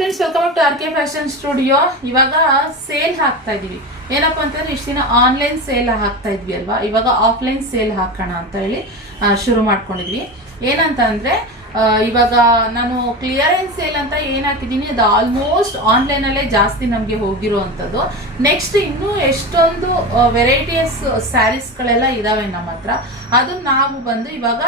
Friends, welcome to R K fashion studio. ಇವಾಗ sale ಹಾಕ್ತಾ ಇದೀವಿ. ಏನಪ್ಪಾ ಅಂತಂದ್ರೆ ಇಷ್ಟು ದಿನ ಆನ್ಲೈನ್ ಸೇಲ್ ಹಾಕ್ತಾ ಇದ್ವಿ ಅಲ್ವಾ, ಇವಾಗ ಆಫ್ಲೈನ್ ಸೇಲ್ ಹಾಕೋಣ ಅಂತ ಹೇಳಿ ಶುರು ಮಾಡ್ಕೊಂಡಿದ್ವಿ. ಏನಂತ ಅಂದ್ರೆ ಇವಾಗ ನಾನು ಕ್ಲಿಯರೆನ್ಸ್ ಸೇಲ್ ಅಂತ ಏನ್ ಹಾಕಿದೀನಿ ಅದು ಆಲ್ಮೋಸ್ಟ್ ಆನ್ಲೈನ್ ಅಲ್ಲೇ ಜಾಸ್ತಿ ನಮ್ಗೆ ಹೋಗಿರುವಂತದ್ದು. ನೆಕ್ಸ್ಟ್ ಇನ್ನೂ ಎಷ್ಟೊಂದು ವೆರೈಟೀಸ್ ಸ್ಯಾರೀಸ್ ಗಳೆಲ್ಲ ಇದಾವೆ ನಮ್ಮ ಹತ್ರ. ಅದು ನಾವು ಬಂದು ಇವಾಗ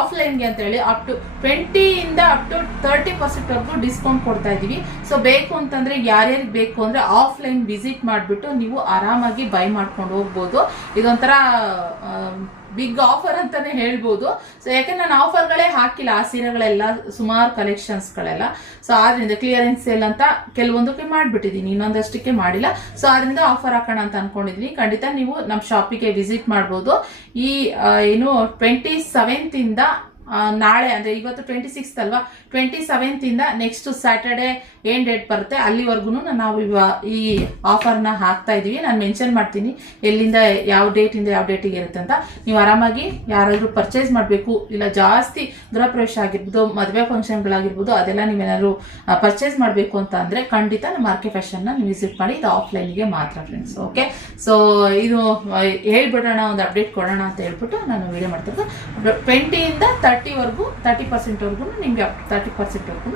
ಆಫ್ಲೈನ್ಗೆ ಅಂತ ಹೇಳಿ ಅಪ್ ಟು 20 ಇಂದ ಅಪ್ ಟು 30% ವರೆಗೂ ಡಿಸ್ಕೌಂಟ್ ಕೊಡ್ತಾ ಇದೀವಿ. ಸೊ ಬೇಕು ಅಂತಂದ್ರೆ ಯಾರ್ಯಾರಿಗೆ ಬೇಕು ಅಂದ್ರೆ ಆಫ್ಲೈನ್ ವಿಸಿಟ್ ಮಾಡಿಬಿಟ್ಟು ನೀವು ಆರಾಮಾಗಿ ಬೈ ಮಾಡ್ಕೊಂಡು ಹೋಗ್ಬೋದು. ಇದೊಂಥರ ಬಿಗ್ ಆಫರ್ ಅಂತಾನೆ ಹೇಳ್ಬೋದು. ಸೊ ಯಾಕಂದ್ರೆ ನಾನು ಆಫರ್ಗಳೇ ಹಾಕಿಲ್ಲ, ಆ ಸೀರೆಗಳೆಲ್ಲ ಸುಮಾರು ಕಲೆಕ್ಷನ್ಸ್ ಗಳೆಲ್ಲ. ಸೊ ಆದ್ರಿಂದ ಕ್ಲಿಯರೆನ್ಸ್ ಸೇಲ್ ಅಂತ ಕೆಲವೊಂದಕ್ಕೆ ಮಾಡ್ಬಿಟ್ಟಿದೀನಿ, ಇನ್ನೊಂದಷ್ಟಕ್ಕೆ ಮಾಡಿಲ್ಲ. ಸೊ ಆದ್ರಿಂದ ಆಫರ್ ಹಾಕೋಣ ಅಂತ ಅನ್ಕೊಂಡಿದೀನಿ. ಖಂಡಿತ ನೀವು ನಮ್ಮ ಶಾಪಿಗೆ ವಿಸಿಟ್ ಮಾಡ್ಬೋದು. ಈ ಏನು 27th ಇಂದ ನಾಳೆ ಅಂದ್ರೆ ಇವತ್ತು 26th ಅಲ್ವಾ, 27th ಇಂದ ನೆಕ್ಸ್ಟ್ ಸ್ಯಾಟರ್ಡೆ ಏನ್ ಡೇಟ್ ಬರುತ್ತೆ ಅಲ್ಲಿವರೆಗೂ ನಾವು ಈ ಆಫರ್ನ ಹಾಕ್ತಾ ಇದೀವಿ. ನಾನು ಮೆನ್ಷನ್ ಮಾಡ್ತೀನಿ ಎಲ್ಲಿಂದ ಯಾವ ಡೇಟ್ ಇಂದ ಯಾವ ಡೇಟಿಗೆ ಇರುತ್ತೆ ಅಂತ. ನೀವು ಆರಾಮಾಗಿ ಯಾರಾದ್ರೂ ಪರ್ಚೇಸ್ ಮಾಡಬೇಕು, ಇಲ್ಲ ಜಾಸ್ತಿ ಗೃಹ ಪ್ರವೇಶ ಆಗಿರ್ಬೋದು, ಮದುವೆ ಫಂಕ್ಷನ್ಗಳಾಗಿರ್ಬೋದು, ಅದೆಲ್ಲ ನೀವೇನಾದ್ರು ಪರ್ಚೇಸ್ ಮಾಡಬೇಕು ಅಂತ ಅಂದ್ರೆ ಖಂಡಿತ ನಮ್ಮ ಆರ್ ಕೆ ಫ್ಯಾಷನ್ ನ ವಿಸಿಟ್ ಮಾಡಿ. ಇದು ಆಫ್ಲೈನ್ಗೆ ಮಾತ್ರ ಫ್ರೆಂಡ್ಸ್. ಓಕೆ, ಸೊ ಇದು ಹೇಳ್ಬಿಡೋಣ, ಒಂದು ಅಪ್ಡೇಟ್ ಕೊಡೋಣ ಅಂತ ಹೇಳ್ಬಿಟ್ಟು ನಾನು ವಿಡಿಯೋ ಮಾಡ್ತಿರೋದು. 20 ಇಂದ 30% ವರೆಗೂ ನಿಮ್ಗೆ 30% ವರೆಗೂ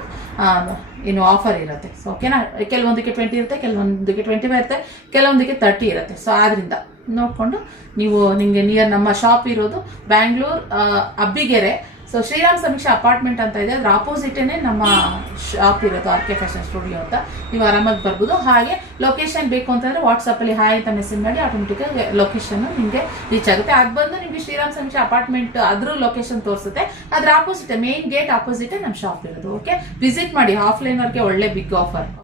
ಏನು ಆಫರ್ ಇರುತ್ತೆ. ಸೊ ಓಕೆನಾ, ಕೆಲವೊಂದಕ್ಕೆ 20 ಇರುತ್ತೆ, ಕೆಲವೊಂದಕ್ಕೆ 25 ಇರುತ್ತೆ, ಕೆಲವೊಂದಕ್ಕೆ 30 ಇರುತ್ತೆ. ಸೊ ಆದ್ರಿಂದ ನೋಡ್ಕೊಂಡು ನೀವು ನಿಮ್ಗೆ ನಿಯರ್ ನಮ್ಮ ಶಾಪ್ ಇರೋದು ಬ್ಯಾಂಗ್ಳೂರ್ ಅಬ್ಬಿಗೆರೆ. ಸೊ ಶ್ರೀರಾಮ್ ಸಮೀಕ್ಷಾ ಅಪಾರ್ಟ್ಮೆಂಟ್ ಅಂತ ಇದೆ, ಅದ್ರ ಆಪೋಸಿಟೇನೆ ನಮ್ಮ ಶಾಪ್ ಇರೋದು ಆರ್ ಕೆ ಫ್ಯಾಷನ್ ಸ್ಟುಡಿಯೋ ಅಂತ. ನೀವು ಆರಾಮಾಗಿ ಬರ್ಬೋದು. ಹಾಗೆ ಲೊಕೇಶನ್ ಬೇಕು ಅಂತಂದ್ರೆ ವಾಟ್ಸಪ್ ಅಲ್ಲಿ ಹಾಯ್ ಅಂತ ಮೆಸೇಜ್ ಮಾಡಿ ಆಟೋಮೆಟಿಕ್ ಲೊಕೇಶನ್ ನಿಮ್ಗೆ ರೀಚ್ ಆಗುತ್ತೆ. ಅದು ಬಂದು ನಿಮ್ಗೆ ಶ್ರೀರಾಮ್ ಸಮೀಕ್ಷಾ ಅಪಾರ್ಟ್ಮೆಂಟ್ ಅದ್ರ ಲೊಕೇಶನ್ ತೋರಿಸುತ್ತೆ. ಅದ್ರ ಆಪೋಸಿಟ್ ಮೇನ್ ಗೇಟ್ ಆಪೋಸಿಟ್ ನಮ್ಮ ಶಾಪ್ ಇರೋದು. ಓಕೆ, ವಿಸಿಟ್ ಮಾಡಿ. ಆಫ್ಲೈನ್ ವರ್ಗೆ ಒಳ್ಳೆ ಬಿಗ್ ಆಫರ್.